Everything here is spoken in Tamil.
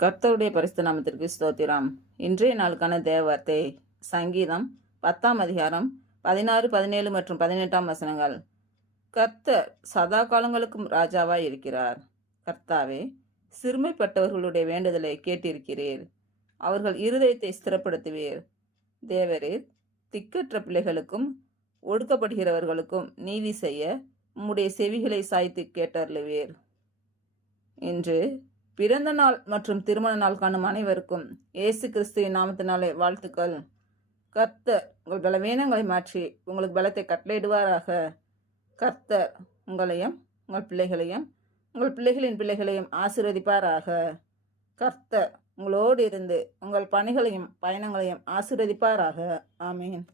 கர்த்தருடைய பரிசுத்த நாமத்திற்கு ஸ்தோத்திரம். இன்றைய நாளுக்கான தேவவார்த்தை சங்கீதம் 10ஆம் அதிகாரம் 16, 17 மற்றும் 18ஆம் வசனங்கள். கர்த்தர் சதா காலங்களுக்கும் ராஜாவாய் இருக்கிறார். கர்த்தாவே, சிறுமைப்பட்டவர்களுடைய வேண்டுதலை கேட்டிருக்கிறீர். அவர்கள் இருதயத்தை ஸ்திரப்படுத்துவீர். தேவரீர் திக்கற்ற பிள்ளைகளுக்கும் ஒடுக்கப்படுகிறவர்களுக்கும் நீதி செய்ய உம்முடைய செவிகளை சாய்த்து கேட்டருளுவீர். இன்று பிறந்த நாள் மற்றும் திருமண நாள் காணும் அனைவருக்கும் இயேசு கிறிஸ்துவின் நாமத்தினாலே வாழ்த்துக்கள். கர்த்தர் உங்கள் பலவீனங்களை மாற்றி உங்களுக்கு பலத்தை கட்டளையிடுவாராக. கர்த்தர் உங்களையும் உங்கள் பிள்ளைகளையும் உங்கள் பிள்ளைகளின் பிள்ளைகளையும் ஆசீர்வதிப்பாராக. கர்த்தர் உங்களோடு இருந்து உங்கள் பணிகளையும் பயணங்களையும் ஆசீர்வதிப்பாராக. ஆமீன்.